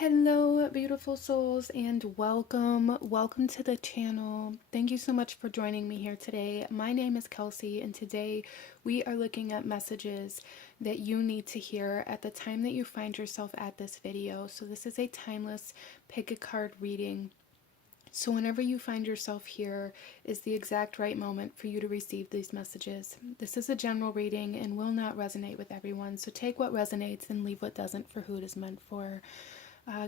Hello, beautiful souls, and welcome to the channel. Thank you so much for joining me here today. My name is Kelsey, and today we are looking at messages that you need to hear at the time that you find yourself at this video. So this is a timeless pick a card reading. So whenever you find yourself here is the exact right moment for you to receive these messages. This is a general reading and will not resonate with everyone, so take what resonates and leave what doesn't for who it is meant for.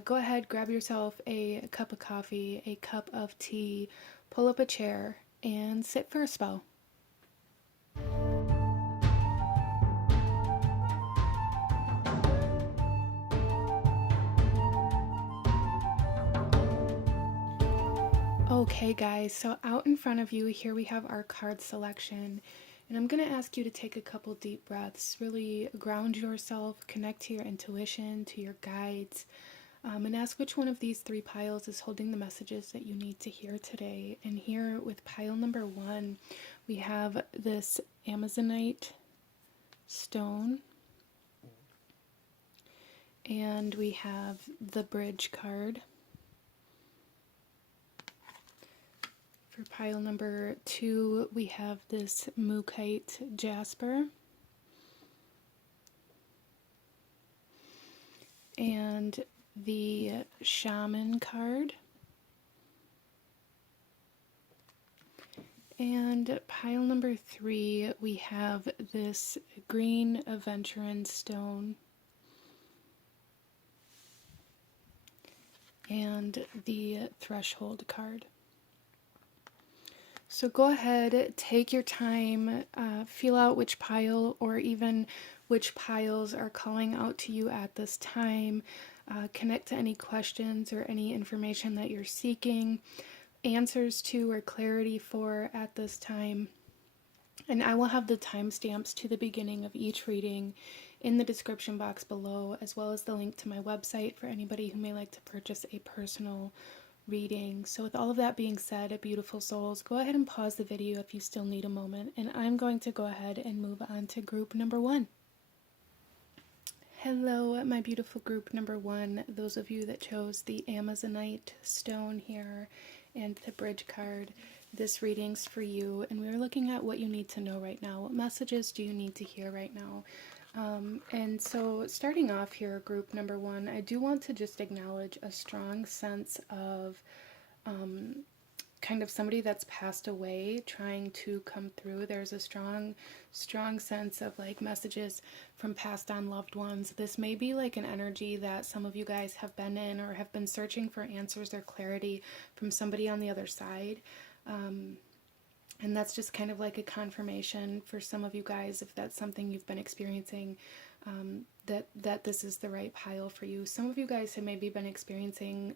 Go ahead, grab yourself a cup of coffee, a cup of tea, pull up a chair, and sit for a spell. Okay guys, so out in front of you here we have our card selection, and I'm going to ask you to take a couple deep breaths, really ground yourself, connect to your intuition, to your guides, and ask which one of these three piles is holding the messages that you need to hear today. And here with pile number 1, we have this Amazonite stone, and we have the bridge card. For pile number 2, we have this Mookite jasper. And the shaman card. And pile number 3, we have this green aventurine stone. And the threshold card. So go ahead, take your time, feel out which pile or even which piles are calling out to you at this time. Connect to any questions or any information that you're seeking answers to or clarity for at this time. And I will have the timestamps to the beginning of each reading in the description box below, as well as the link to my website for anybody who may like to purchase a personal reading. So with all of that being said, beautiful souls, go ahead and pause the video if you still need a moment, and I'm going to go ahead and move on to group number 1. Hello, my beautiful group number 1, those of you that chose the Amazonite stone here and the bridge card. This reading's for you, and we're looking at what you need to know right now. What messages do you need to hear right now? And so starting off here, group number 1, I do want to just acknowledge a strong sense of kind of somebody that's passed away trying to come through. There's a strong sense of like messages from passed on loved ones. This may be like an energy that some of you guys have been in or have been searching for answers or clarity from somebody on the other side. And that's just kind of like a confirmation for some of you guys, if that's something you've been experiencing, that this is the right pile for you. Some of you guys have maybe been experiencing,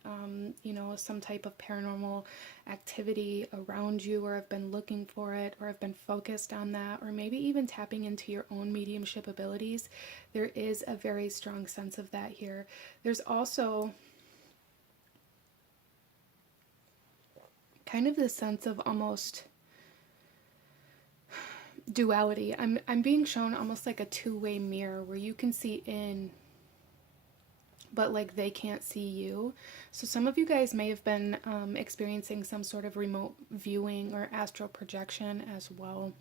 you know, some type of paranormal activity around you, or have been looking for it, or have been focused on that, or maybe even tapping into your own mediumship abilities. There is a very strong sense of that here. There's also kind of this sense of almost duality. I'm being shown almost like a two-way mirror where you can see in, but like they can't see you. So some of you guys may have been experiencing some sort of remote viewing or astral projection as well.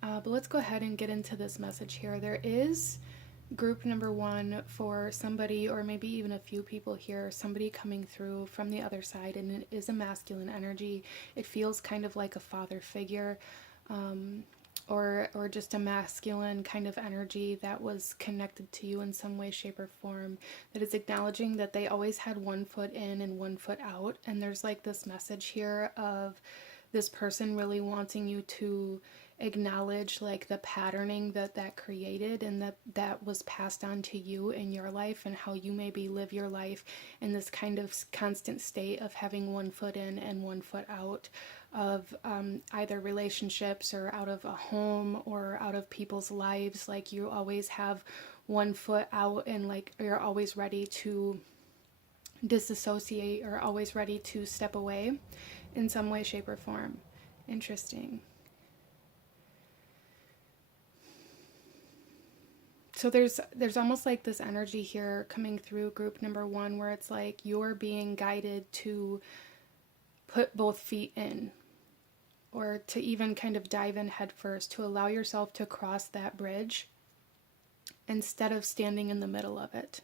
But let's go ahead and get into this message here. There is group number 1 for somebody, or maybe even a few people here, somebody coming through from the other side, and it is a masculine energy. It feels kind of like a father figure. Or just a masculine kind of energy that was connected to you in some way, shape, or form, that is acknowledging that they always had one foot in and one foot out. And there's like this message here of this person really wanting you to acknowledge like the patterning that created, and that was passed on to you in your life, and how you maybe live your life in this kind of constant state of having one foot in and one foot out of either relationships or out of a home or out of people's lives. Like you always have one foot out, and like you're always ready to disassociate or always ready to step away in some way, shape, or form. Interesting. So there's almost like this energy here coming through group number one where it's like you're being guided to put both feet in, or to even kind of dive in head first, to allow yourself to cross that bridge instead of standing in the middle of it.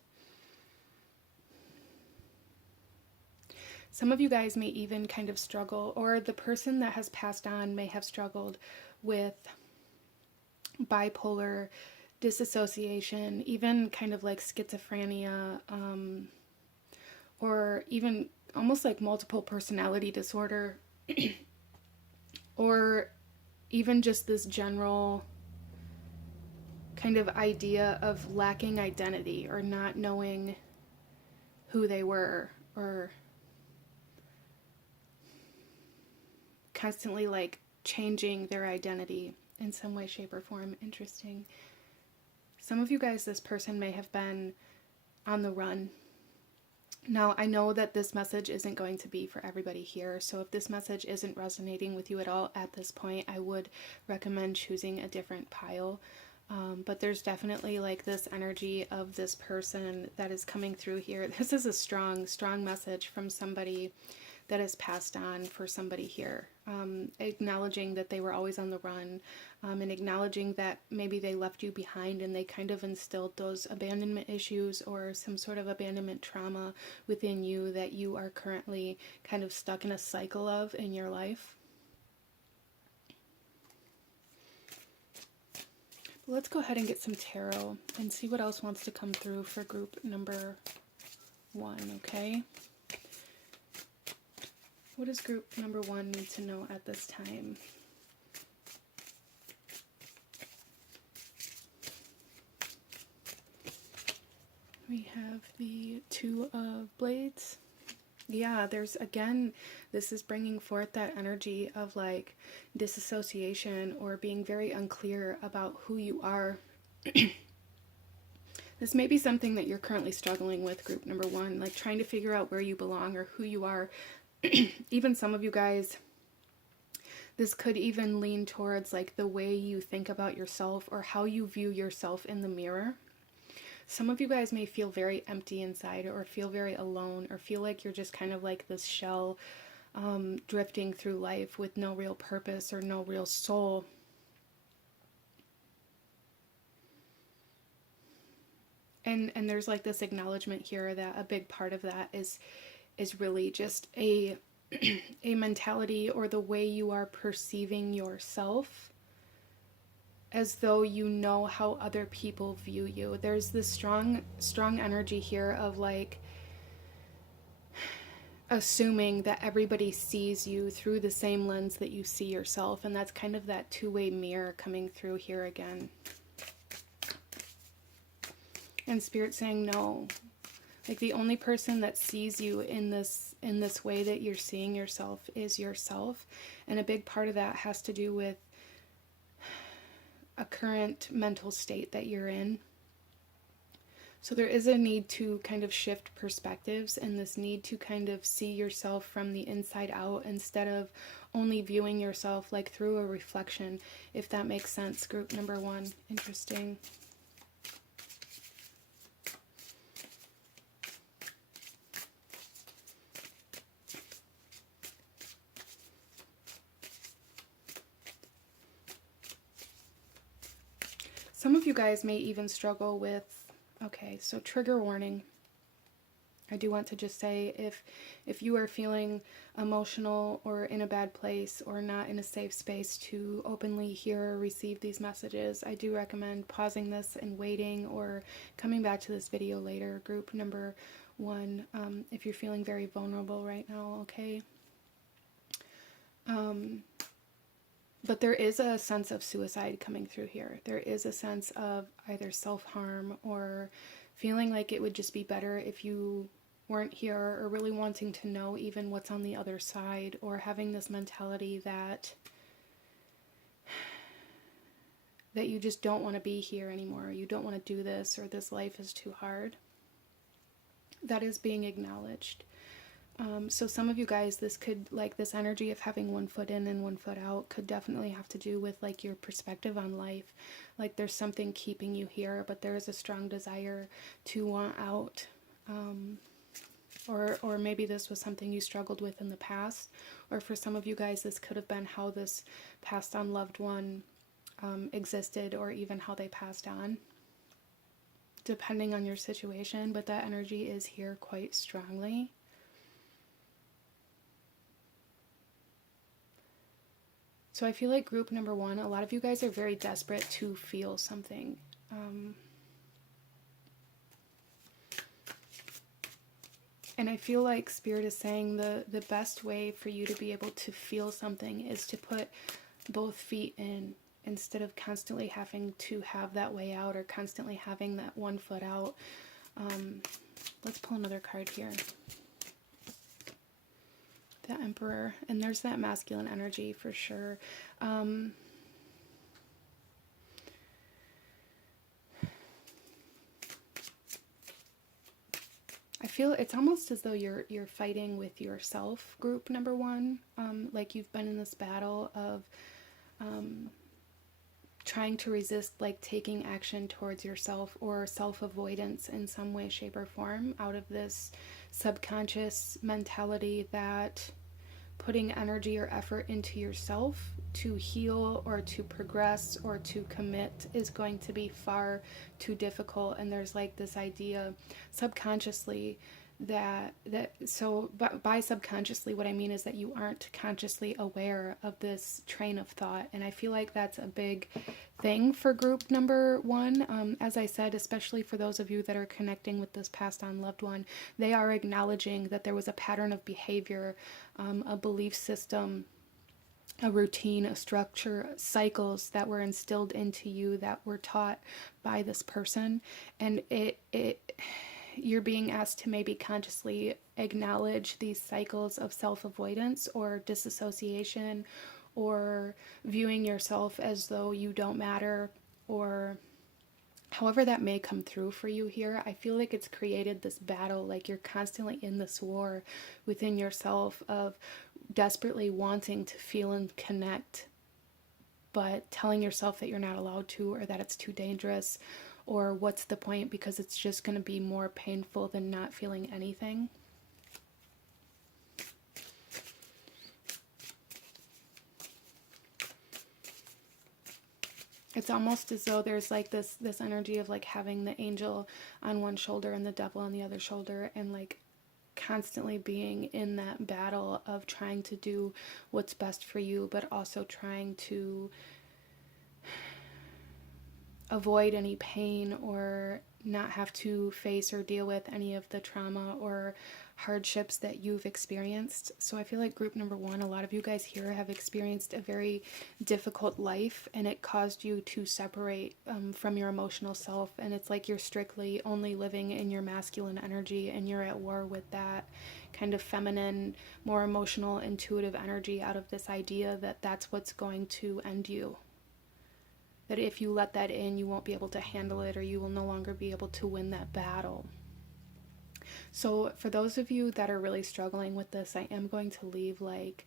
Some of you guys may even kind of struggle, or the person that has passed on may have struggled with bipolar, disassociation, even kind of like schizophrenia, or even almost like multiple personality disorder, or even just this general kind of idea of lacking identity, or not knowing who they were, or constantly like changing their identity in some way, shape, or form. Interesting. Some of you guys, this person may have been on the run. Now, I know that this message isn't going to be for everybody here, so if this message isn't resonating with you at all at this point, I would recommend choosing a different pile. But there's definitely like this energy of this person that is coming through here. This is a strong, strong message from somebody that is passed on for somebody here, acknowledging that they were always on the run, and acknowledging that maybe they left you behind and they kind of instilled those abandonment issues or some sort of abandonment trauma within you that you are currently kind of stuck in a cycle of in your life. Let's go ahead and get some tarot and see what else wants to come through for group number one, okay? What does group number one need to know at this time? We have the Two of Blades. Yeah, there's, again, this is bringing forth that energy of like disassociation or being very unclear about who you are. This may be something that you're currently struggling with, group number one, like trying to figure out where you belong or who you are. Even some of you guys, this could even lean towards like the way you think about yourself or how you view yourself in the mirror. Some of you guys may feel very empty inside, or feel very alone, or feel like you're just kind of like this shell drifting through life with no real purpose or no real soul. And there's like this acknowledgement here that a big part of that is really just a mentality, or the way you are perceiving yourself, as though you know how other people view you. There's this strong energy here of like assuming that everybody sees you through the same lens that you see yourself, and that's kind of that two-way mirror coming through here again. And Spirit saying no. Like the only person that sees you in this way that you're seeing yourself is yourself. And a big part of that has to do with a current mental state that you're in. So there is a need to kind of shift perspectives, and this need to kind of see yourself from the inside out instead of only viewing yourself like through a reflection, if that makes sense, group number one. Interesting. Some of you guys may even struggle with, okay, so trigger warning. I do want to just say, if you are feeling emotional or in a bad place or not in a safe space to openly hear or receive these messages, I do recommend pausing this and waiting, or coming back to this video later, group number one, if you're feeling very vulnerable right now, okay? But there is a sense of suicide coming through here. There is a sense of either self-harm or feeling like it would just be better if you weren't here, or really wanting to know even what's on the other side, or having this mentality that you just don't want to be here anymore. You don't want to do this, or this life is too hard. That is being acknowledged. So some of you guys, this could, like, this energy of having one foot in and one foot out could definitely have to do with, like, your perspective on life. Like, there's something keeping you here, but there is a strong desire to want out. Or maybe this was something you struggled with in the past. Or for some of you guys, this could have been how this passed on loved one existed, or even how they passed on, depending on your situation. But that energy is here quite strongly. So I feel like group number one, a lot of you guys are very desperate to feel something. And I feel like Spirit is saying the best way for you to be able to feel something is to put both feet in, instead of constantly having to have that way out, or constantly having that one foot out. Let's pull another card here. The Emperor, and there's that masculine energy for sure. I feel it's almost as though you're fighting with yourself, group number one. Like you've been in this battle of trying to resist, like, taking action towards yourself, or self-avoidance in some way, shape, or form, out of this subconscious mentality that putting energy or effort into yourself to heal or to progress or to commit is going to be far too difficult. And there's like this idea subconsciously so by subconsciously, what I mean is that you aren't consciously aware of this train of thought. And I feel like that's a big thing for group number one. As I said, especially for those of you that are connecting with this passed on loved one, they are acknowledging that there was a pattern of behavior, a belief system, a routine, a structure, cycles that were instilled into you that were taught by this person. And you're being asked to maybe consciously acknowledge these cycles of self-avoidance or disassociation, or viewing yourself as though you don't matter, or however that may come through for you here. I feel like it's created this battle, like you're constantly in this war within yourself of desperately wanting to feel and connect, but telling yourself that you're not allowed to, or that it's too dangerous, or what's the point, because it's just going to be more painful than not feeling anything. It's almost as though there's like this energy of like having the angel on one shoulder and the devil on the other shoulder, and like constantly being in that battle of trying to do what's best for you, but also trying to avoid any pain, or not have to face or deal with any of the trauma or hardships that you've experienced. So I feel like group number one, a lot of you guys here have experienced a very difficult life, and it caused you to separate from your emotional self. And it's like you're strictly only living in your masculine energy, and you're at war with that kind of feminine, more emotional, intuitive energy, out of this idea that that's what's going to end you. That if you let that in, you won't be able to handle it, or you will no longer be able to win that battle. So for those of you that are really struggling with this, I am going to leave like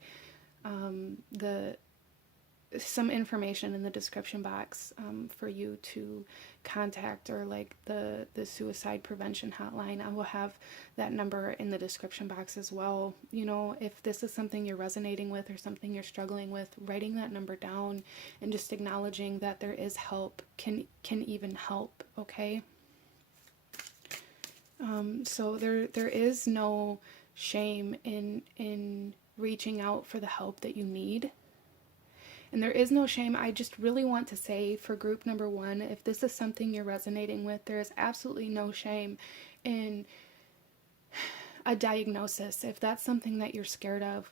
some information in the description box for you to contact, or like the suicide prevention hotline. I will have that number in the description box as well. You know, if this is something you're resonating with, or something you're struggling with, writing that number down and just acknowledging that there is help can even help, okay? So there is no shame in reaching out for the help that you need. And there is no shame. I just really want to say for group number one, if this is something you're resonating with, there is absolutely no shame in a diagnosis. If that's something that you're scared of,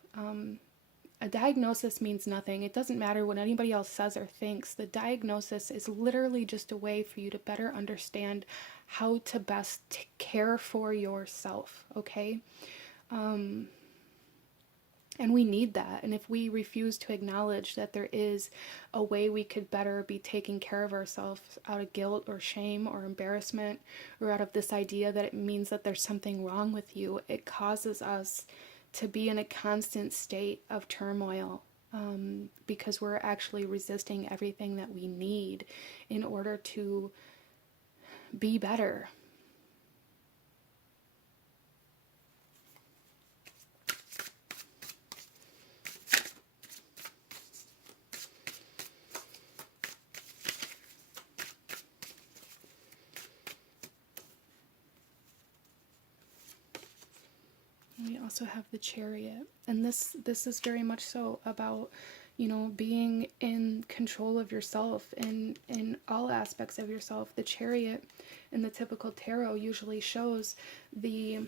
a diagnosis means nothing. It doesn't matter what anybody else says or thinks. The diagnosis is literally just a way for you to better understand how to best care for yourself, okay? And we need that. And if we refuse to acknowledge that there is a way we could better be taking care of ourselves out of guilt or shame or embarrassment, or out of this idea that it means that there's something wrong with you, it causes us to be in a constant state of turmoil, because we're actually resisting everything that we need in order to be better. We also have the Chariot, and this is very much so about, you know, being in control of yourself in all aspects of yourself. The Chariot in the typical tarot usually shows the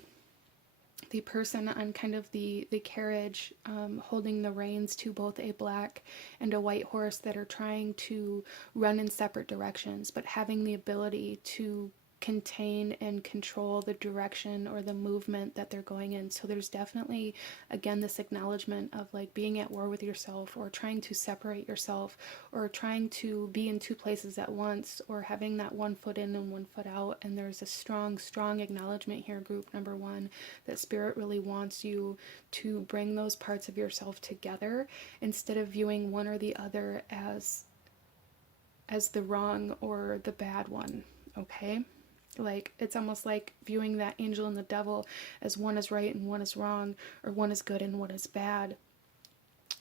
person on kind of the carriage, holding the reins to both a black and a white horse that are trying to run in separate directions, but having the ability to contain and control the direction or the movement that they're going in. So there's definitely, again, this acknowledgement of like being at war with yourself, or trying to separate yourself, or trying to be in two places at once, or having that one foot in and one foot out. And there's a strong acknowledgement here, group number one, that Spirit really wants you to bring those parts of yourself together instead of viewing one or the other as the wrong or the bad one. Okay? Like, it's almost like viewing that angel and the devil as one is right and one is wrong, or one is good and one is bad.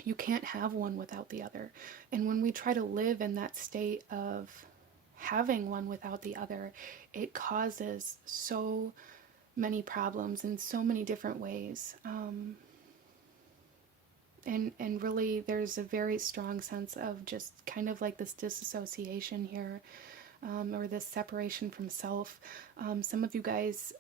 You can't have one without the other. And when we try to live in that state of having one without the other, it causes so many problems in so many different ways. And really, there's a very strong sense of just kind of like this disassociation here. Or this separation from self. Some of you guys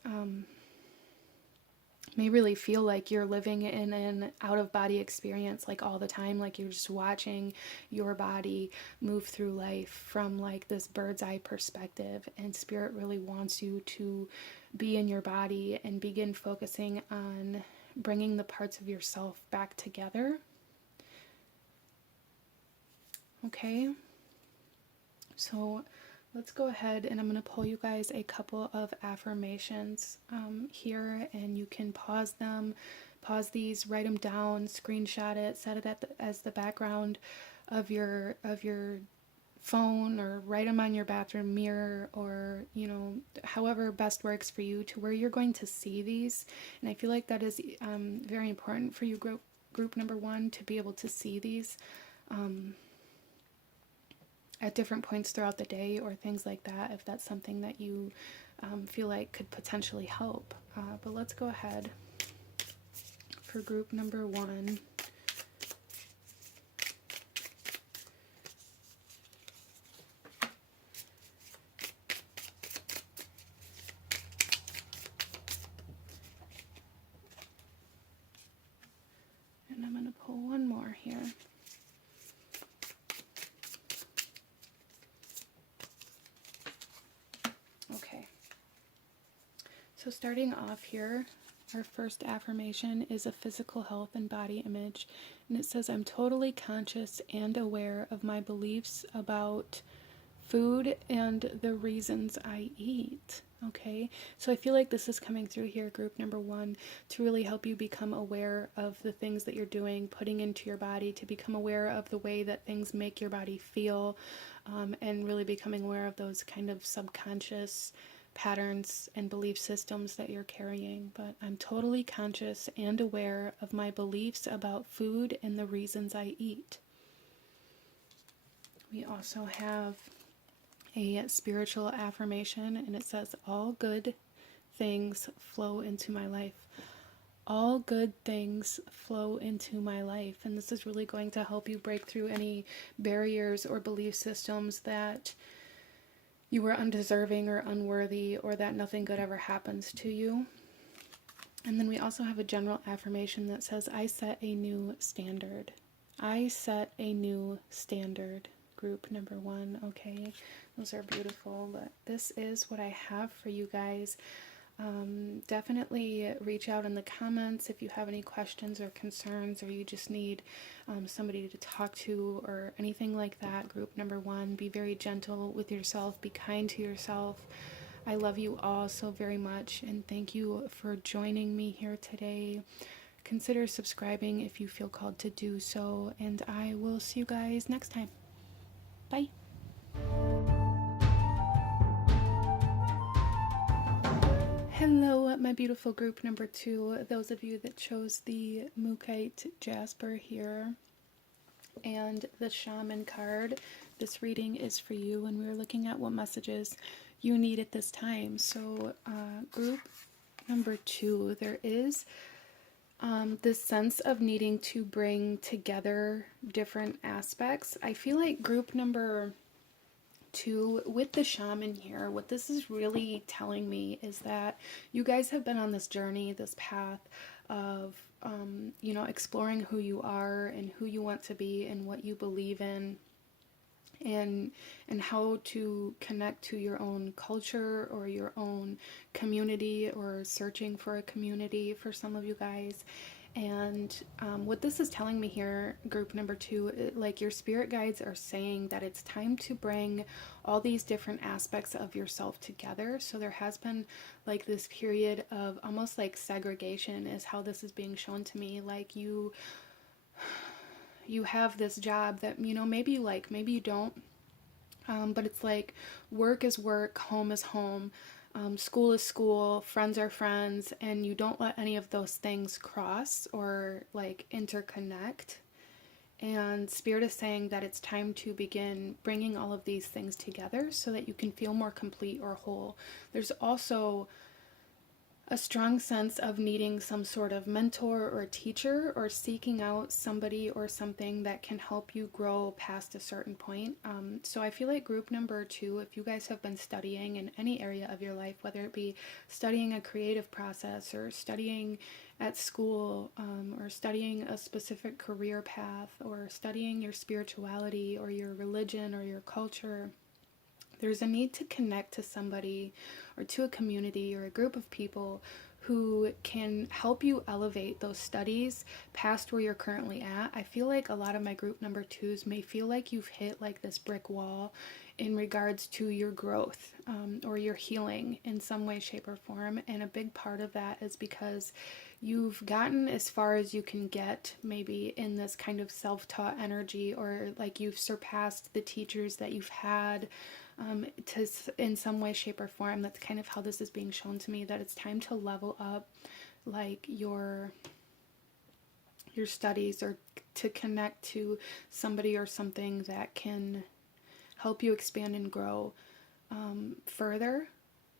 may really feel like you're living in an out-of-body experience, like all the time, like you're just watching your body move through life from like this bird's eye perspective, and Spirit really wants you to be in your body and begin focusing on bringing the parts of yourself back together. Okay, so let's go ahead, and I'm going to pull you guys a couple of affirmations here, and you can pause these, write them down, screenshot it, set it as the background of your phone, or write them on your bathroom mirror, or, you know, however best works for you, to where you're going to see these. And I feel like that is very important for you, group number one, to be able to see these at different points throughout the day, or things like that, if that's something that you feel like could potentially help. But let's go ahead for group number one. And I'm going to pull one more here. So starting off here, our first affirmation is a physical health and body image. And it says, I'm totally conscious and aware of my beliefs about food and the reasons I eat. Okay, so I feel like this is coming through here, group number one, to really help you become aware of the things that you're doing, putting into your body, to become aware of the way that things make your body feel, and really becoming aware of those kind of subconscious patterns and belief systems that you're carrying. But I'm totally conscious and aware of my beliefs about food and the reasons I eat. We also have a spiritual affirmation, and it says, all good things flow into my life. All good things flow into my life. And this is really going to help you break through any barriers or belief systems that you were undeserving or unworthy, or that nothing good ever happens to you. And then we also have a general affirmation that says, I set a new standard. I set a new standard, group number one. Okay, those are beautiful, but this is what I have for you guys. Definitely reach out in the comments if you have any questions or concerns, or you just need somebody to talk to or anything like that. Group number 1, be very gentle with yourself, be kind to yourself. I love you all so very much, and thank you for joining me here today. Consider subscribing if you feel called to do so, and I will see you guys next time. Bye. Hello, my beautiful group number 2, those of you that chose the Mookite Jasper here and the Shaman card. This reading is for you, and we're looking at what messages you need at this time. So group number 2, there is this sense of needing to bring together different aspects. I feel like group number 2 with the shaman here, what this is really telling me is that you guys have been on this journey, this path of you know, exploring who you are and who you want to be and what you believe in, and how to connect to your own culture or your own community, or searching for a community for some of you guys. And what this is telling me here, group number 2, like your spirit guides are saying that it's time to bring all these different aspects of yourself together. So there has been like this period of almost like segregation is how this is being shown to me. Like you have this job that, you know, maybe you like, maybe you don't, but it's like work is work, home is home, school is school, friends are friends, and you don't let any of those things cross or like interconnect. And Spirit is saying that it's time to begin bringing all of these things together so that you can feel more complete or whole. There's also a strong sense of needing some sort of mentor or teacher, or seeking out somebody or something that can help you grow past a certain point. So I feel like group number 2, if you guys have been studying in any area of your life, whether it be studying a creative process or studying at school, or studying a specific career path, or studying your spirituality or your religion or your culture, there's a need to connect to somebody or to a community or a group of people who can help you elevate those studies past where you're currently at. I feel like a lot of my group number 2s may feel like you've hit like this brick wall in regards to your growth, or your healing in some way, shape, or form. And a big part of that is because you've gotten as far as you can get, maybe in this kind of self-taught energy, or like you've surpassed the teachers that you've had, in some way, shape, or form. That's kind of how this is being shown to me, that it's time to level up like your studies, or to connect to somebody or something that can help you expand and grow further,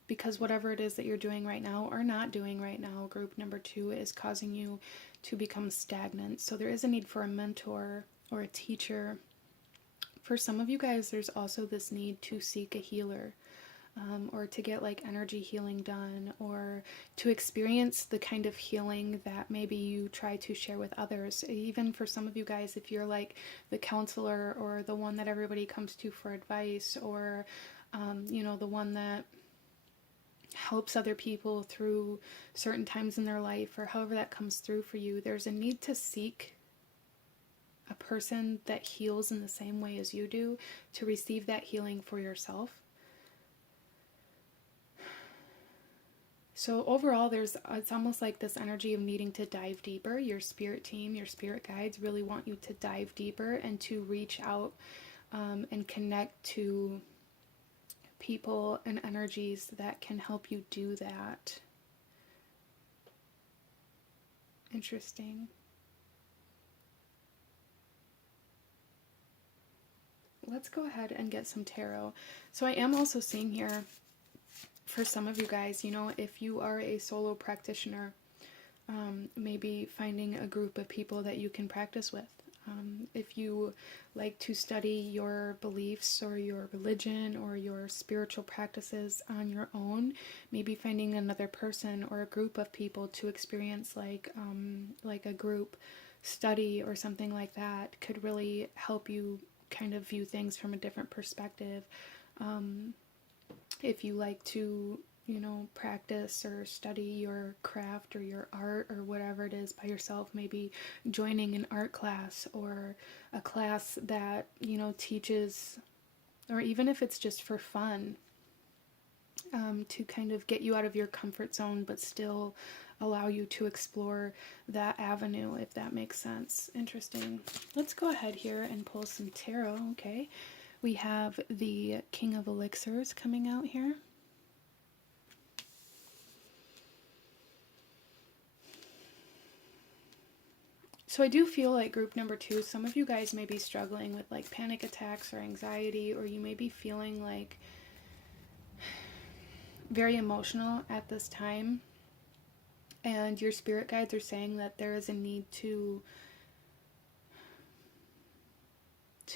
because whatever it is that you're doing right now or not doing right now, group number 2, is causing you to become stagnant. So there is a need for a mentor or a teacher. For some of you guys, there's also this need to seek a healer, or to get like energy healing done, or to experience the kind of healing that maybe you try to share with others. Even for some of you guys, if you're like the counselor or the one that everybody comes to for advice, or you know, the one that helps other people through certain times in their life, or however that comes through for you, there's a need to seek a person that heals in the same way as you do, to receive that healing for yourself. So overall, it's almost like this energy of needing to dive deeper. Your spirit team, your spirit guides really want you to dive deeper and to reach out, and connect to people and energies that can help you do that. Interesting. Let's go ahead and get some tarot. So I am also seeing here, for some of you guys, you know, if you are a solo practitioner, maybe finding a group of people that you can practice with. If you like to study your beliefs or your religion or your spiritual practices on your own, maybe finding another person or a group of people to experience like a group study or something like that could really help you kind of view things from a different perspective. If you like to you know, practice or study your craft or your art or whatever it is by yourself. Maybe joining an art class or a class that, you know, teaches, or even if it's just for fun, to kind of get you out of your comfort zone but still allow you to explore that avenue, if that makes sense. Interesting. Let's go ahead here and pull some tarot. Okay, we have the King of Elixirs coming out here. So I do feel like group number 2, some of you guys may be struggling with like panic attacks or anxiety, or you may be feeling like very emotional at this time. And your spirit guides are saying that there is a need to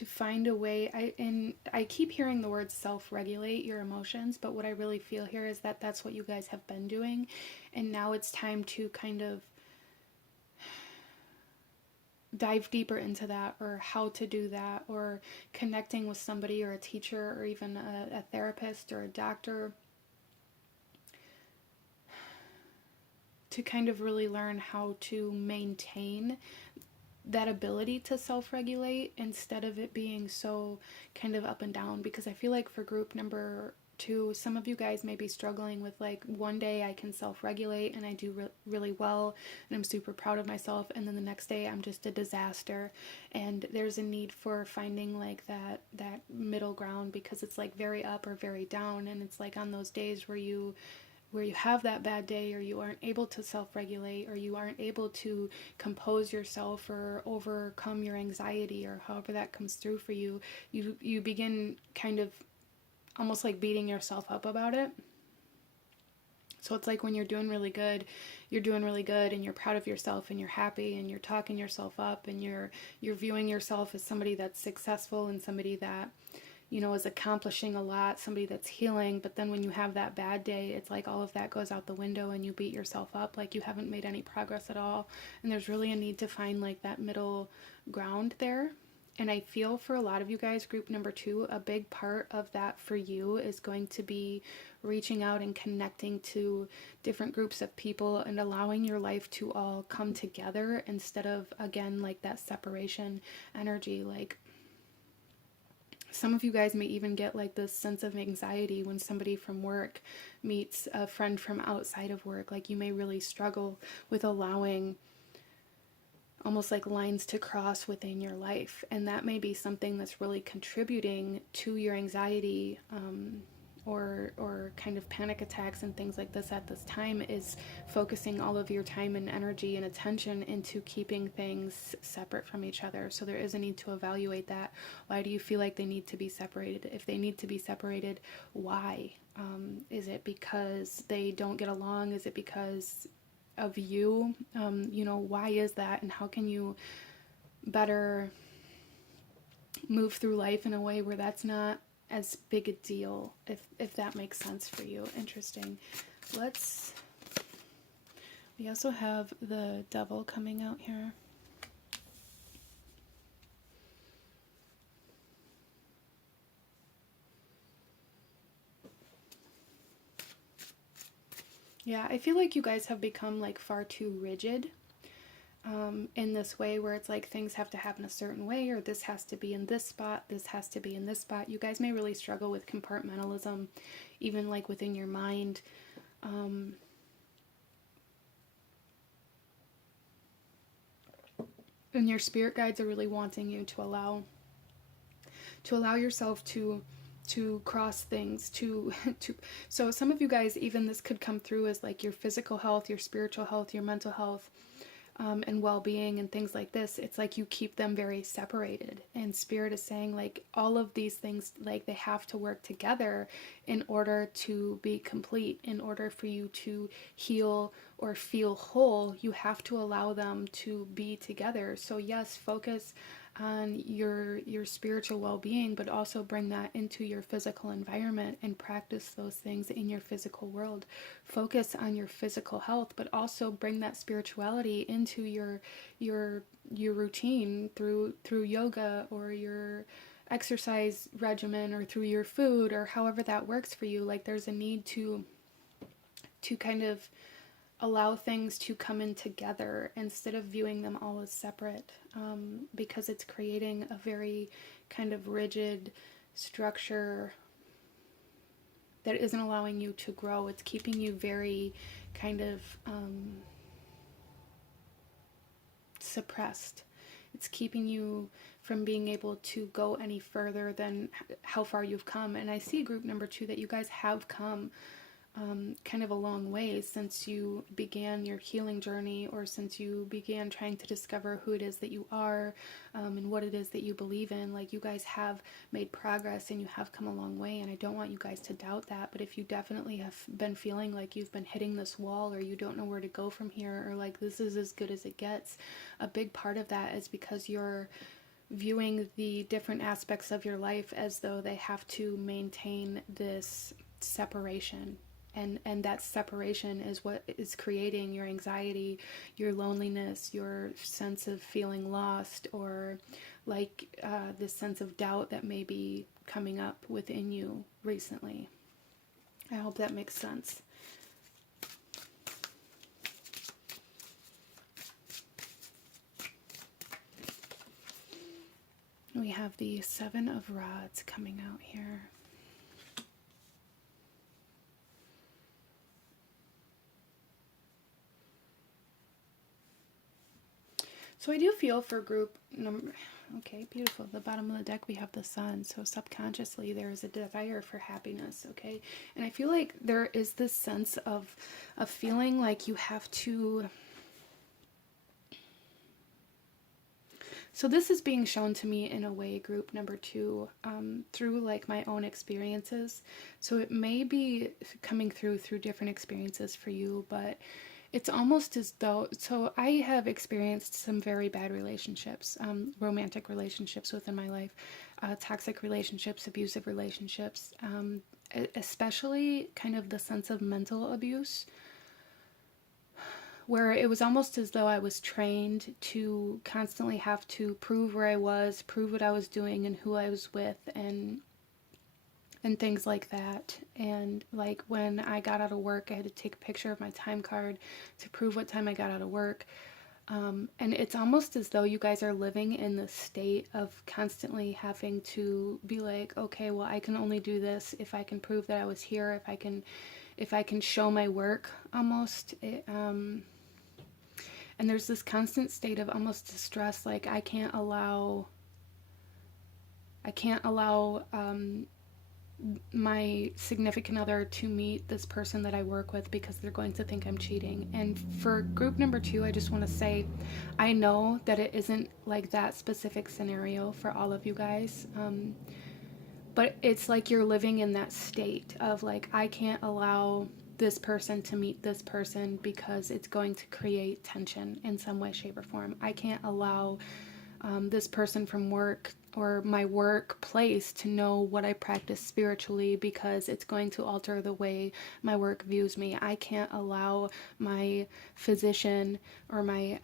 find a way. I keep hearing the word self-regulate your emotions, but what I really feel here is that that's what you guys have been doing, and now it's time to kind of dive deeper into that, or how to do that, or connecting with somebody or a teacher or even a therapist or a doctor to kind of really learn how to maintain that ability to self-regulate instead of it being so kind of up and down. Because I feel like for group number 2, some of you guys may be struggling with like, one day I can self-regulate and I do really well and I'm super proud of myself, and then the next day I'm just a disaster. And there's a need for finding like that middle ground, because it's like very up or very down, and it's like on those days where you have that bad day, or you aren't able to self-regulate, or you aren't able to compose yourself or overcome your anxiety, or however that comes through for you, you begin kind of almost like beating yourself up about it. So it's like when you're doing really good and you're proud of yourself and you're happy and you're talking yourself up and you're viewing yourself as somebody that's successful and somebody that, you know, is accomplishing a lot, somebody that's healing. But then when you have that bad day, it's like all of that goes out the window and you beat yourself up like you haven't made any progress at all. And there's really a need to find like that middle ground there. And I feel for a lot of you guys, group number 2, a big part of that for you is going to be reaching out and connecting to different groups of people and allowing your life to all come together instead of, again, like that separation energy. Like, some of you guys may even get like this sense of anxiety when somebody from work meets a friend from outside of work. Like, you may really struggle with allowing almost like lines to cross within your life, and that may be something that's really contributing to your anxiety, or kind of panic attacks and things like this at this time, is focusing all of your time and energy and attention into keeping things separate from each other. So there is a need to evaluate that. Why do you feel like they need to be separated? If they need to be separated, why? Is it because they don't get along? Is it because of you? You know, why is that? And how can you better move through life in a way where that's not as big a deal, if that makes sense for you? Interesting. We also have the Devil coming out here. Yeah, I feel like you guys have become like far too rigid in this way, where it's like things have to happen a certain way, or this has to be in this spot, this has to be in this spot. You guys may really struggle with compartmentalism, even like within your mind. And your spirit guides are really wanting you to allow yourself to cross things, so some of you guys, even this could come through as like your physical health, your spiritual health, your mental health, and well-being and things like this. It's like you keep them very separated, and Spirit is saying like all of these things, like they have to work together in order to be complete. In order for you to heal or feel whole, you have to allow them to be together. So yes, focus on your spiritual well-being, but also bring that into your physical environment and practice those things in your physical world. Focus on your physical health, but also bring that spirituality into your routine through yoga or your exercise regimen, or through your food, or however that works for you. Like, there's a need to to kind of allow things to come in together instead of viewing them all as separate, because it's creating a very kind of rigid structure that isn't allowing you to grow. It's keeping you very kind of suppressed. It's keeping you from being able to go any further than how far you've come. And I see group number 2 that you guys have come kind of a long way since you began your healing journey, or since you began trying to discover who it is that you are, and what it is that you believe in. Like, you guys have made progress and you have come a long way, and I don't want you guys to doubt that. But if you definitely have been feeling like you've been hitting this wall, or you don't know where to go from here, or like this is as good as it gets, a big part of that is because you're viewing the different aspects of your life as though they have to maintain this separation. And that separation is what is creating your anxiety, your loneliness, your sense of feeling lost, or like this sense of doubt that may be coming up within you recently. I hope that makes sense. We have the 7 of Rods coming out here. So I do feel for group number, okay, beautiful. The bottom of the deck, we have the Sun. So subconsciously, there is a desire for happiness, okay? And I feel like there is this sense of feeling like you have to... So this is being shown to me in a way, group number 2, through like my own experiences. So it may be coming through different experiences for you, but it's almost as though, so I have experienced some very bad relationships, romantic relationships within my life, toxic relationships, abusive relationships, especially kind of the sense of mental abuse, where it was almost as though I was trained to constantly have to prove where I was, prove what I was doing and who I was with, and things like that. And like when I got out of work, I had to take a picture of my time card to prove what time I got out of work. And it's almost as though you guys are living in the state of constantly having to be like, okay, well, I can only do this if I can prove that I was here, if I can show my work almost. And there's this constant state of almost distress, like I can't allow my significant other to meet this person that I work with because they're going to think I'm cheating. And for group number 2, I just want to say, I know that it isn't like that specific scenario for all of you guys, but it's like you're living in that state of like, I can't allow this person to meet this person because it's going to create tension in some way, shape, or form. I can't allow this person from work or my workplace to know what I practice spiritually because it's going to alter the way my work views me. I can't allow my physician or my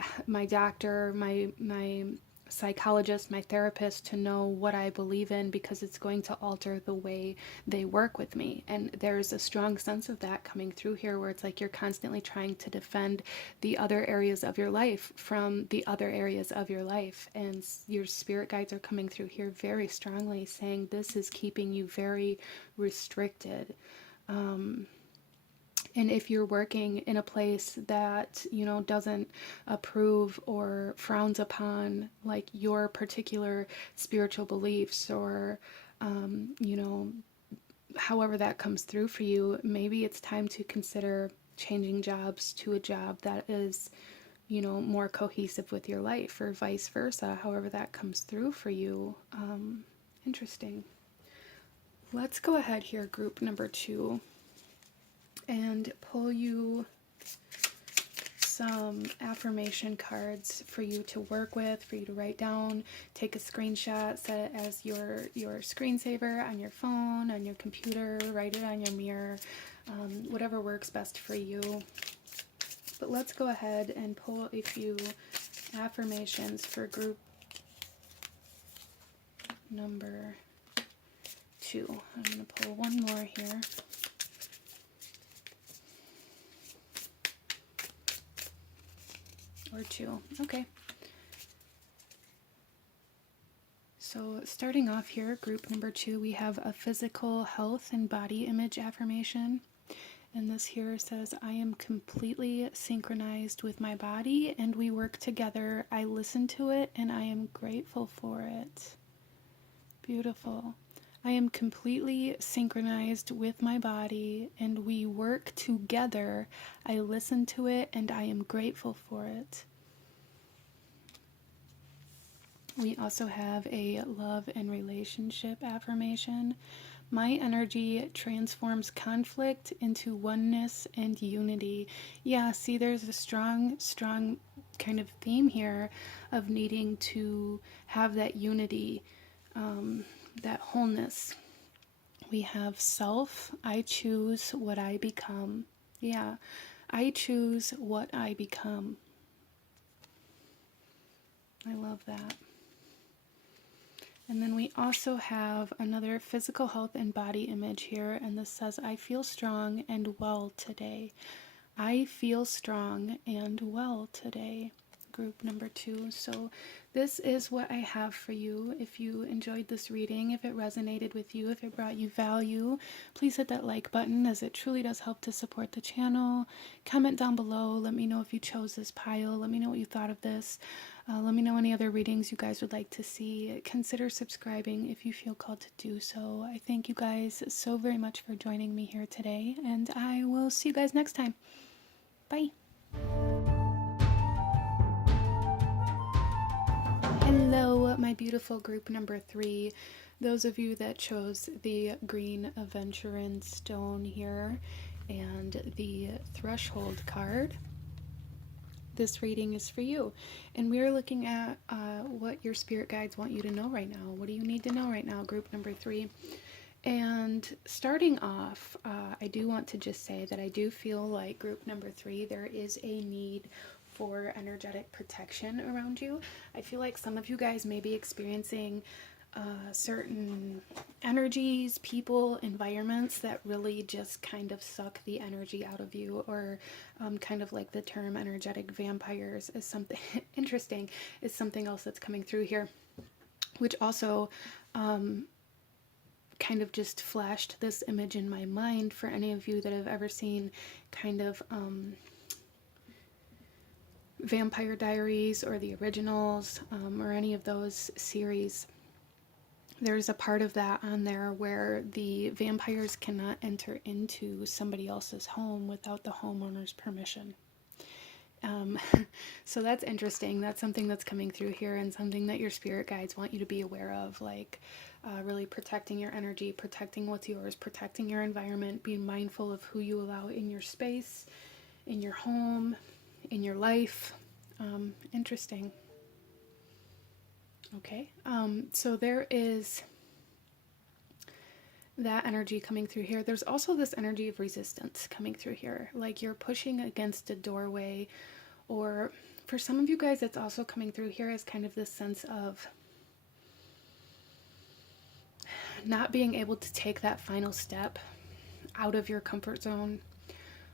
doctor, my psychologist, my therapist to know what I believe in because it's going to alter the way they work with me. And there's a strong sense of that coming through here where it's like you're constantly trying to defend the other areas of your life from the other areas of your life. And your spirit guides are coming through here very strongly saying this is keeping you very restricted. And if you're working in a place that, you know, doesn't approve or frowns upon like your particular spiritual beliefs or, you know, however that comes through for you, maybe it's time to consider changing jobs to a job that is, you know, more cohesive with your life or vice versa, however that comes through for you. Interesting. Let's go ahead here, group number 2. And pull you some affirmation cards for you to work with, for you to write down, take a screenshot, set it as your screensaver on your phone, on your computer, write it on your mirror, whatever works best for you. But let's go ahead and pull a few affirmations for group number 2. I'm going to pull one more here. or 2. Okay. So starting off here, group number 2, we have a physical health and body image affirmation. And this here says, I am completely synchronized with my body and we work together. I listen to it and I am grateful for it. Beautiful. I am completely synchronized with my body and we work together. I listen to it and I am grateful for it. We also have a love and relationship affirmation. My energy transforms conflict into oneness and unity. Yeah, see, there's a strong kind of theme here of needing to have that unity, that wholeness. We have self. I choose what I become. Yeah, I choose what I become. I love that. And then we also have another physical health and body image here, and this says, I feel strong and well today. I feel strong and well today. Group number 2. So this is what I have for you. If you enjoyed this reading, if it resonated with you, if it brought you value, please hit that like button, as it truly does help to support the channel. Comment down below. Let me know if you chose this pile. Let me know what you thought of this. Let me know any other readings you guys would like to see. Consider subscribing if you feel called to do so. I thank you guys so very much for joining me here today, and I will see you guys next time. Bye. Hello, my beautiful group number 3. Those of you that chose the green aventurine stone here and the threshold card, this reading is for you. And we're looking at what your spirit guides want you to know right now. What do you need to know right now, group number 3? And starting off, I do want to just say that I do feel like group number 3, there is a need for energetic protection around you. I feel like some of you guys may be experiencing certain energies, people, environments that really just kind of suck the energy out of you, or kind of like the term energetic vampires is something interesting, is something else that's coming through here, which also kind of just flashed this image in my mind for any of you that have ever seen kind of Vampire Diaries or the originals, or any of those series. There's a part of that on there where the vampires cannot enter into somebody else's home without the homeowner's permission. So that's interesting. That's something that's coming through here, and something that your spirit guides want you to be aware of, like really protecting your energy, protecting what's yours, protecting your environment, being mindful of who you allow in your space, in your home, in your life. Interesting. Okay, so there is that energy coming through here. There's also this energy of resistance coming through here, like you're pushing against a doorway, or for some of you guys, it's also coming through here as kind of this sense of not being able to take that final step out of your comfort zone,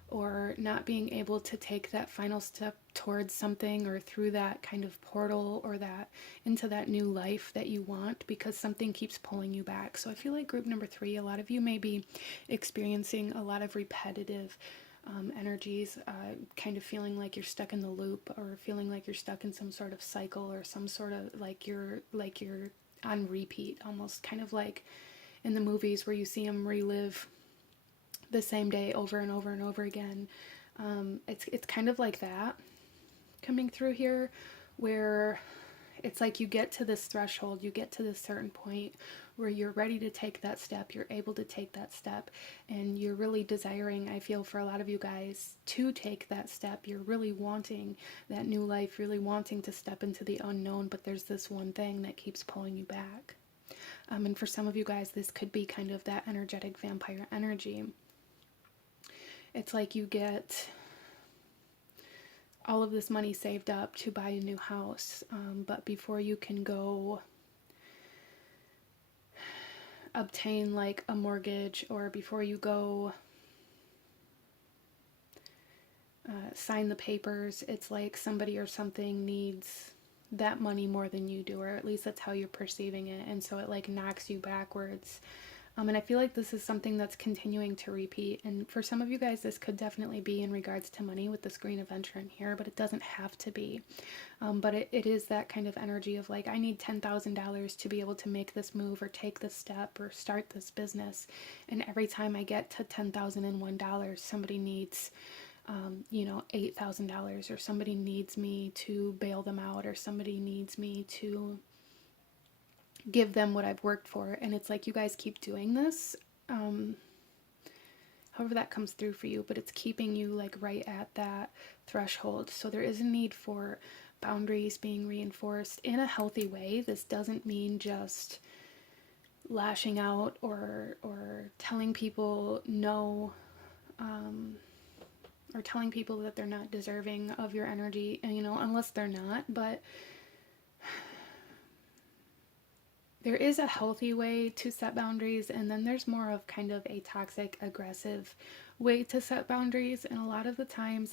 or not being able to take that final step towards something, or through that kind of portal, or that into that new life that you want, because something keeps pulling you back. So I feel like group number 3, a lot of you may be experiencing a lot of repetitive energies, kind of feeling like you're stuck in the loop, or feeling like you're stuck in some sort of cycle, or some sort of like you're on repeat, almost kind of like in the movies where you see them relive the same day over and over and over again. It's kind of like that coming through here, where it's like you get to this threshold, you get to this certain point where you're ready to take that step, you're able to take that step, and you're really desiring, I feel for a lot of you guys, to take that step. You're really wanting that new life, really wanting to step into the unknown, but there's this one thing that keeps pulling you back. And for some of you guys, this could be kind of that energetic vampire energy. It's like you get all of this money saved up to buy a new house, but before you can go obtain like a mortgage, or before you go sign the papers. It's like somebody or something needs that money more than you do, or at least that's how you're perceiving it, and so it like knocks you backwards. And I feel like this is something that's continuing to repeat, and for some of you guys this could definitely be in regards to money with this Green Adventure in here, but it doesn't have to be. But it is that kind of energy of like, I need $10,000 to be able to make this move or take this step or start this business, and every time I get to $10,001 somebody needs $8,000, or somebody needs me to bail them out, or somebody needs me to give them what I've worked for. And it's like, you guys keep doing this, however that comes through for you, but it's keeping you like right at that threshold. So there is a need for boundaries being reinforced in a healthy way. This doesn't mean just lashing out or telling people no, or telling people that they're not deserving of your energy, and unless they're not. But there is a healthy way to set boundaries, and then there's more of kind of a toxic, aggressive way to set boundaries. And a lot of the times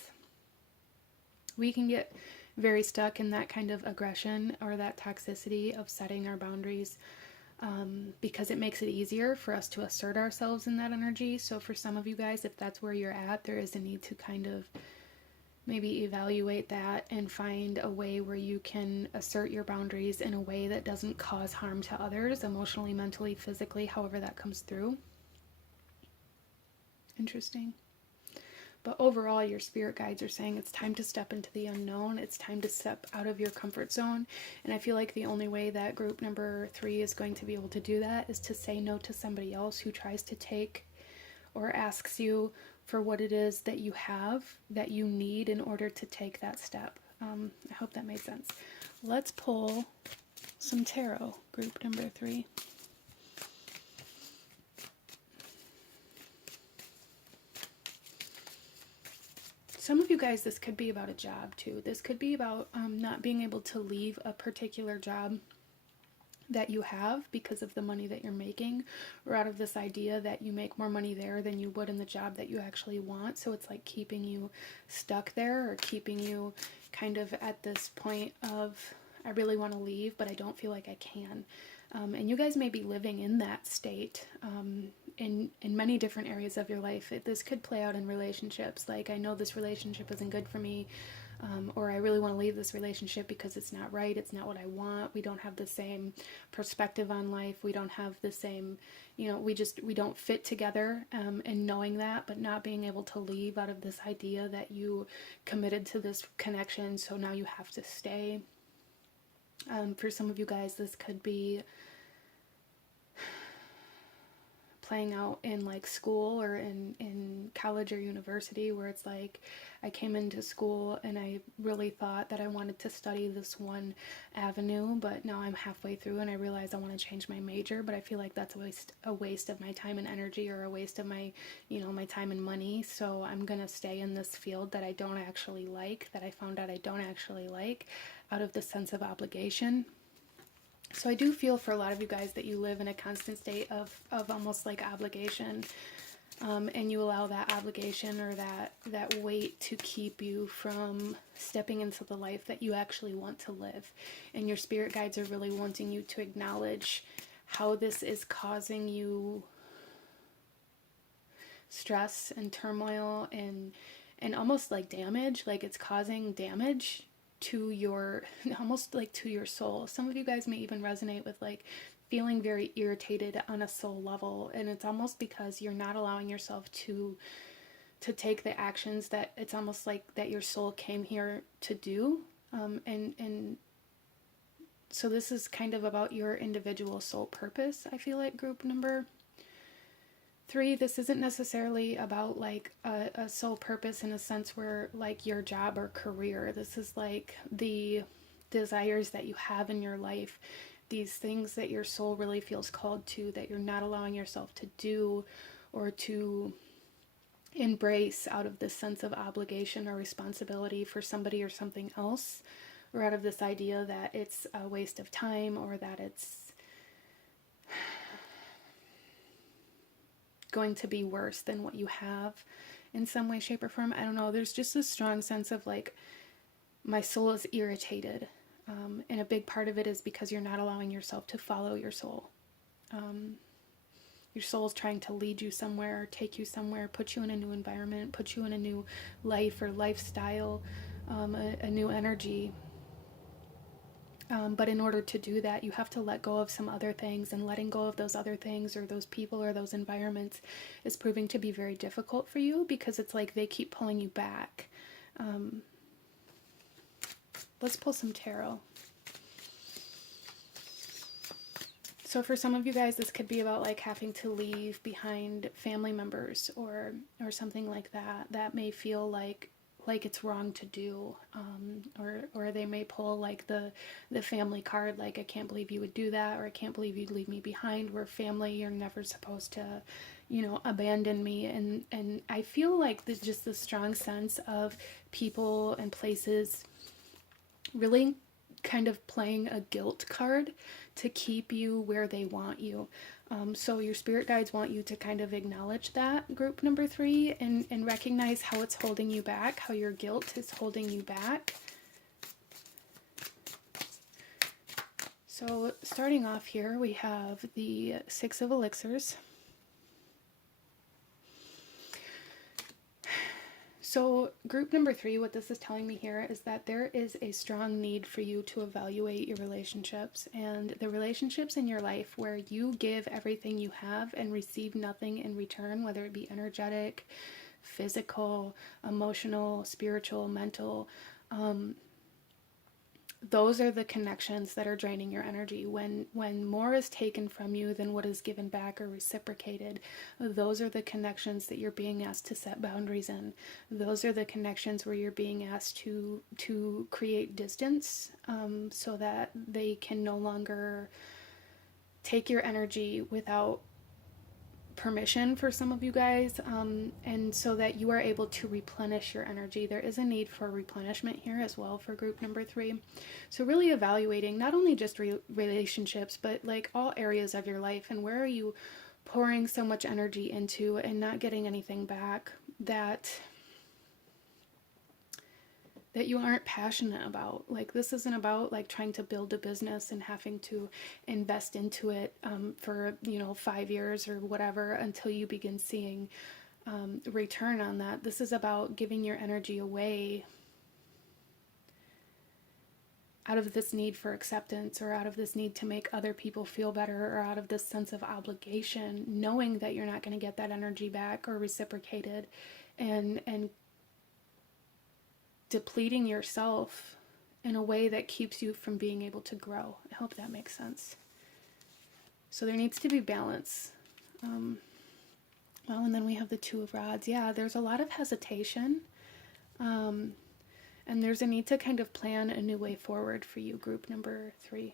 we can get very stuck in that kind of aggression or that toxicity of setting our boundaries, because it makes it easier for us to assert ourselves in that energy. So for some of you guys, if that's where you're at, there is a need to kind of maybe evaluate that and find a way where you can assert your boundaries in a way that doesn't cause harm to others, emotionally, mentally, physically, however that comes through. Interesting. But overall, your spirit guides are saying it's time to step into the unknown. It's time to step out of your comfort zone. And I feel like the only way that group number 3 is going to be able to do that is to say no to somebody else who tries to take or asks you for what it is that you have, that you need in order to take that step. I hope that made sense. Let's pull some tarot, group number 3. Some of you guys, this could be about a job too. This could be about not being able to leave a particular job that you have because of the money that you're making, or out of this idea that you make more money there than you would in the job that you actually want. So it's like keeping you stuck there, or keeping you kind of at this point of, I really want to leave, but I don't feel like I can. And you guys may be living in that state in many different areas of your life. This could play out in relationships. Like, I know this relationship isn't good for me, or I really want to leave this relationship because it's not right. It's not what I want. We don't have the same perspective on life. We don't have the same, we don't fit together. And knowing that, but not being able to leave out of this idea that you committed to this connection, so now you have to stay. For some of you guys, this could be playing out in like school or in college or university, where it's like, I came into school and I really thought that I wanted to study this one avenue, but now I'm halfway through and I realize I want to change my major, but I feel like that's a waste of my time and energy, or a waste of my, my time and money. So I'm going to stay in this field that I don't actually like, that I found out I don't actually like, out of the sense of obligation. So I do feel for a lot of you guys that you live in a constant state of almost like obligation, and you allow that obligation or that weight to keep you from stepping into the life that you actually want to live. And your spirit guides are really wanting you to acknowledge how this is causing you stress and turmoil and almost like damage, like it's causing damage to your, almost like to your soul. Some of you guys may even resonate with like feeling very irritated on a soul level, and it's almost because you're not allowing yourself to take the actions that it's almost like that your soul came here to do. And so this is kind of about your individual soul purpose. I feel like group number 3, this isn't necessarily about like a soul purpose in a sense where like your job or career. This is like the desires that you have in your life, these things that your soul really feels called to, that you're not allowing yourself to do or to embrace out of this sense of obligation or responsibility for somebody or something else, or out of this idea that it's a waste of time, or that it's going to be worse than what you have. in some way, shape, or form. I don't know. There's just a strong sense of like, my soul is irritated. And a big part of it is because you're not allowing yourself to follow your soul. Your soul's trying to lead you somewhere, take you somewhere, put you in a new environment, put you in a new life or lifestyle, a new energy. But in order to do that, you have to let go of some other things, and letting go of those other things or those people or those environments is proving to be very difficult for you, because it's like they keep pulling you back. Let's pull some tarot. So for some of you guys, this could be about like having to leave behind family members or something like that. That may feel like it's wrong to do, or they may pull like the family card, like I can't believe you would do that, or I can't believe you'd leave me behind. We're family. You're never supposed to, you know, abandon me. And I feel like there's just this strong sense of people and places really kind of playing a guilt card to keep you where they want you. So your spirit guides want you to kind of acknowledge that, group number 3, and recognize how it's holding you back, how your guilt is holding you back. So starting off here, we have the 6 of Elixirs. So group number 3, what this is telling me here is that there is a strong need for you to evaluate your relationships, and the relationships in your life where you give everything you have and receive nothing in return, whether it be energetic, physical, emotional, spiritual, mental. Those are the connections that are draining your energy. When more is taken from you than what is given back or reciprocated, those are the connections that you're being asked to set boundaries in. Those are the connections where you're being asked to create distance, so that they can no longer take your energy without permission for some of you guys, and so that you are able to replenish your energy. There is a need for replenishment here as well for group number 3. So really evaluating not only just relationships, but like all areas of your life, and where are you pouring so much energy into and not getting anything back that you aren't passionate about. Like, this isn't about like trying to build a business and having to invest into it for 5 years or whatever until you begin seeing return on that. This is about giving your energy away out of this need for acceptance, or out of this need to make other people feel better, or out of this sense of obligation, knowing that you're not going to get that energy back or reciprocated, and depleting yourself in a way that keeps you from being able to grow. I hope that makes sense. So there needs to be balance. Well, and then we have the 2 of Rods. Yeah, there's a lot of hesitation. And there's a need to kind of plan a new way forward for you, group number 3.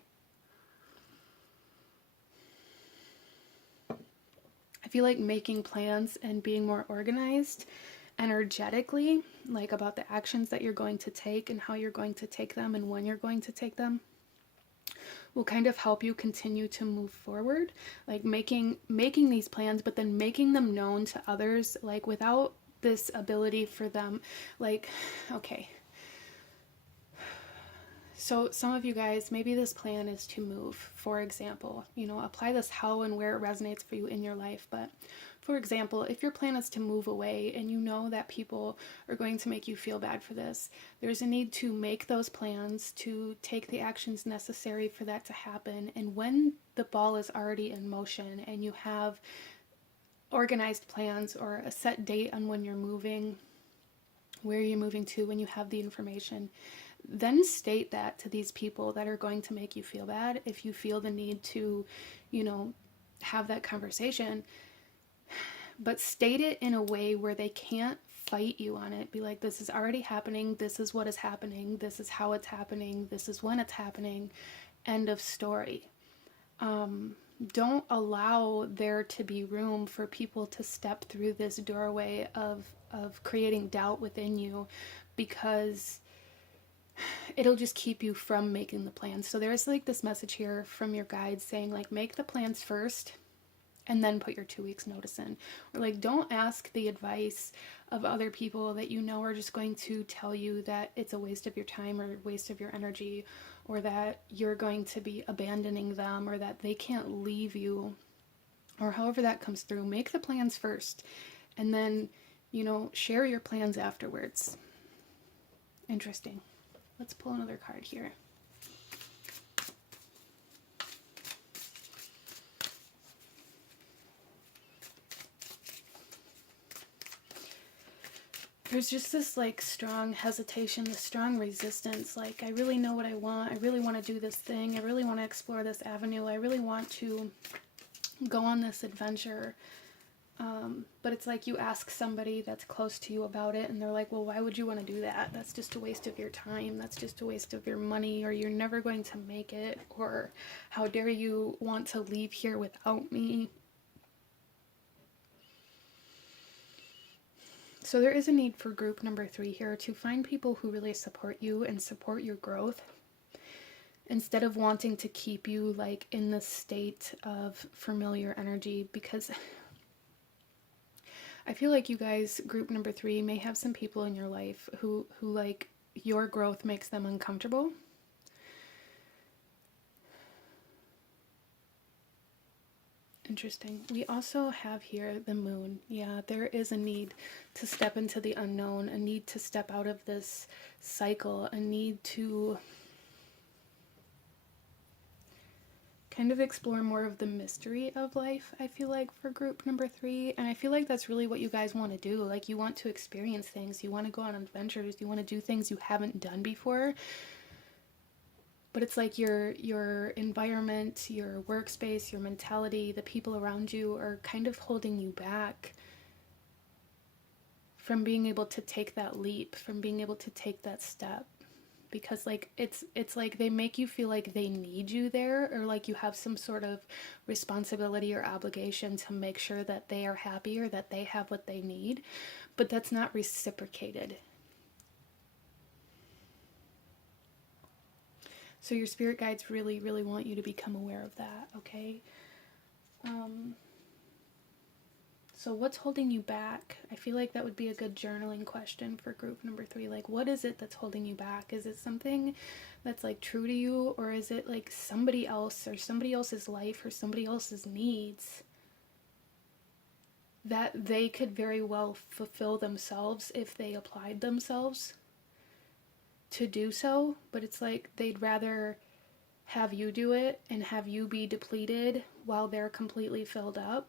I feel like making plans and being more organized energetically, like about the actions that you're going to take and how you're going to take them and when you're going to take them, will kind of help you continue to move forward. Like making these plans, but then making them known to others, like without this ability for them, like, okay, so some of you guys, maybe this plan is to move, for example. Apply this how and where it resonates for you in your life. But for example, if your plan is to move away and you know that people are going to make you feel bad for this, there's a need to make those plans, to take the actions necessary for that to happen. And when the ball is already in motion and you have organized plans or a set date on when you're moving, where you're moving to, when you have the information, then state that to these people that are going to make you feel bad. If you feel the need to, have that conversation, but state it in a way where they can't fight you on it. Be like, this is already happening. This is what is happening. This is how it's happening. This is when it's happening. End of story. Don't allow there to be room for people to step through this doorway of creating doubt within you, because it'll just keep you from making the plans. So there's like this message here from your guides saying, like, make the plans first, and then put your 2 weeks notice in. Or like, don't ask the advice of other people that you know are just going to tell you that it's a waste of your time or a waste of your energy, or that you're going to be abandoning them, or that they can't leave you, or however that comes through. Make the plans first, and then, you know, share your plans afterwards. Interesting. Let's pull another card here. There's just this like strong hesitation, this strong resistance. Like, I really know what I want. I really want to do this thing. I really want to explore this avenue. I really want to go on this adventure. But it's like you ask somebody that's close to you about it, and they're like, well, why would you want to do that? That's just a waste of your time. That's just a waste of your money, or you're never going to make it, or how dare you want to leave here without me? So there is a need for group number 3 here to find people who really support you and support your growth, instead of wanting to keep you like in this state of familiar energy. Because I feel like you guys, group number 3, may have some people in your life who like your growth makes them uncomfortable. Interesting. We also have here the moon. Yeah, there is a need to step into the unknown, a need to step out of this cycle, a need to kind of explore more of the mystery of life, I feel like, for group number 3. And I feel like that's really what you guys want to do. Like, you want to experience things, you want to go on adventures, you want to do things you haven't done before. But it's like your environment, your workspace, your mentality, the people around you are kind of holding you back from being able to take that leap, from being able to take that step. Because like it's like they make you feel like they need you there, or like you have some sort of responsibility or obligation to make sure that they are happy or that they have what they need, but that's not reciprocated. So your spirit guides really, really want you to become aware of that, okay? So what's holding you back? I feel like that would be a good journaling question for group number 3. Like, what is it that's holding you back? Is it something that's like true to you, or is it like somebody else or somebody else's life or somebody else's needs that they could very well fulfill themselves if they applied themselves to do so, but it's like they'd rather have you do it and have you be depleted while they're completely filled up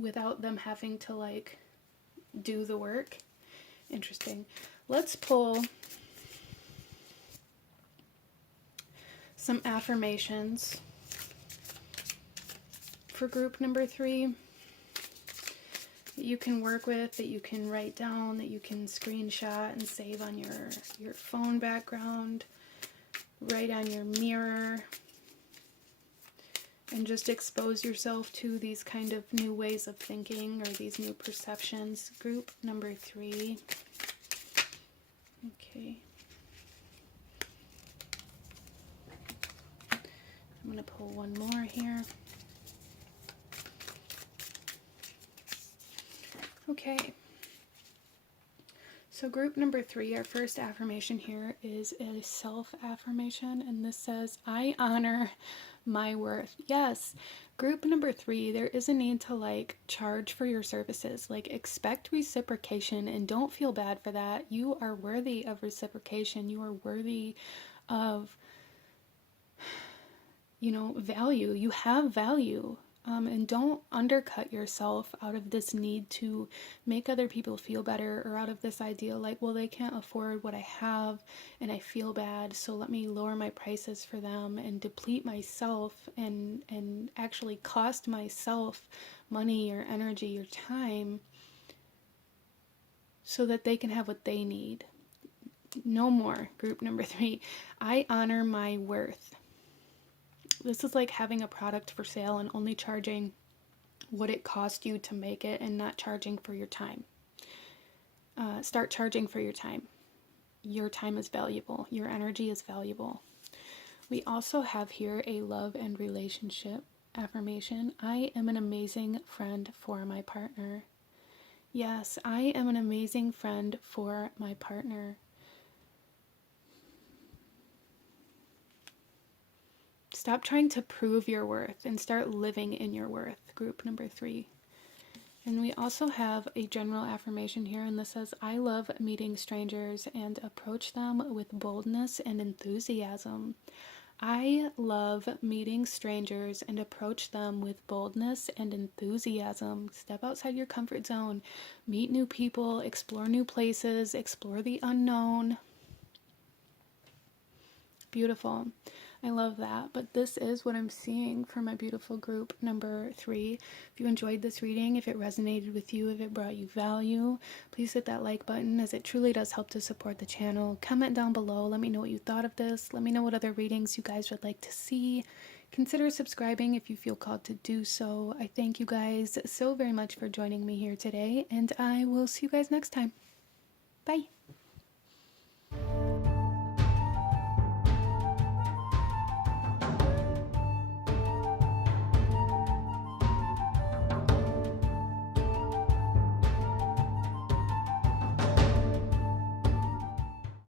without them having to like do the work. Interesting. Let's pull some affirmations for group number 3 that you can work with, that you can write down, that you can screenshot and save on your phone background, write on your mirror, and just expose yourself to these kind of new ways of thinking or these new perceptions. Group number 3. Okay. I'm going to pull one more here. Okay, so group number 3, our first affirmation here is a self-affirmation, and this says, I honor my worth. Yes, group number 3, there is a need to like charge for your services, like expect reciprocation, and don't feel bad for that. You are worthy of reciprocation. You are worthy of, you know, value. You have value. And don't undercut yourself out of this need to make other people feel better, or out of this idea like, well, they can't afford what I have and I feel bad, so let me lower my prices for them and deplete myself and actually cost myself money or energy or time so that they can have what they need. No more, group number 3. I honor my worth. This is like having a product for sale and only charging what it cost you to make it and not charging for your time. Start charging for your time. Your time is valuable. Your energy is valuable. We also have here a love and relationship affirmation. I am an amazing friend for my partner. Yes, I am an amazing friend for my partner. Stop trying to prove your worth and start living in your worth, group number 3. And we also have a general affirmation here, and this says, I love meeting strangers and approach them with boldness and enthusiasm. I love meeting strangers and approach them with boldness and enthusiasm. Step outside your comfort zone, meet new people, explore new places, explore the unknown. Beautiful. I love that. But this is what I'm seeing for my beautiful group number 3. If you enjoyed this reading, if it resonated with you, if it brought you value, please hit that like button, as it truly does help to support the channel. Comment down below. Let me know what you thought of this. Let me know what other readings you guys would like to see. Consider subscribing if you feel called to do so. I thank you guys so very much for joining me here today, and I will see you guys next time. Bye.